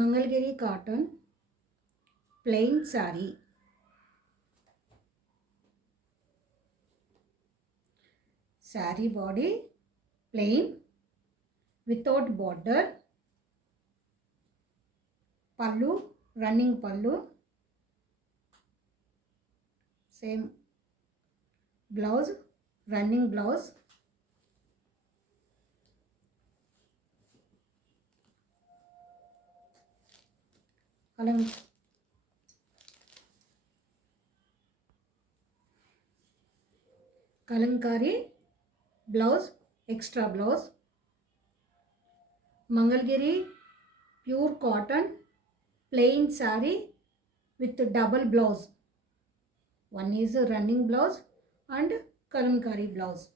Mangalgiri cotton plain saree. Saree body plain without border. Pallu, running pallu. Same blouse, running blouse. Kalankari blouse, extra blouse. Mangalgiri pure cotton plain saree with double blouse. One is a running blouse and kalankari blouse.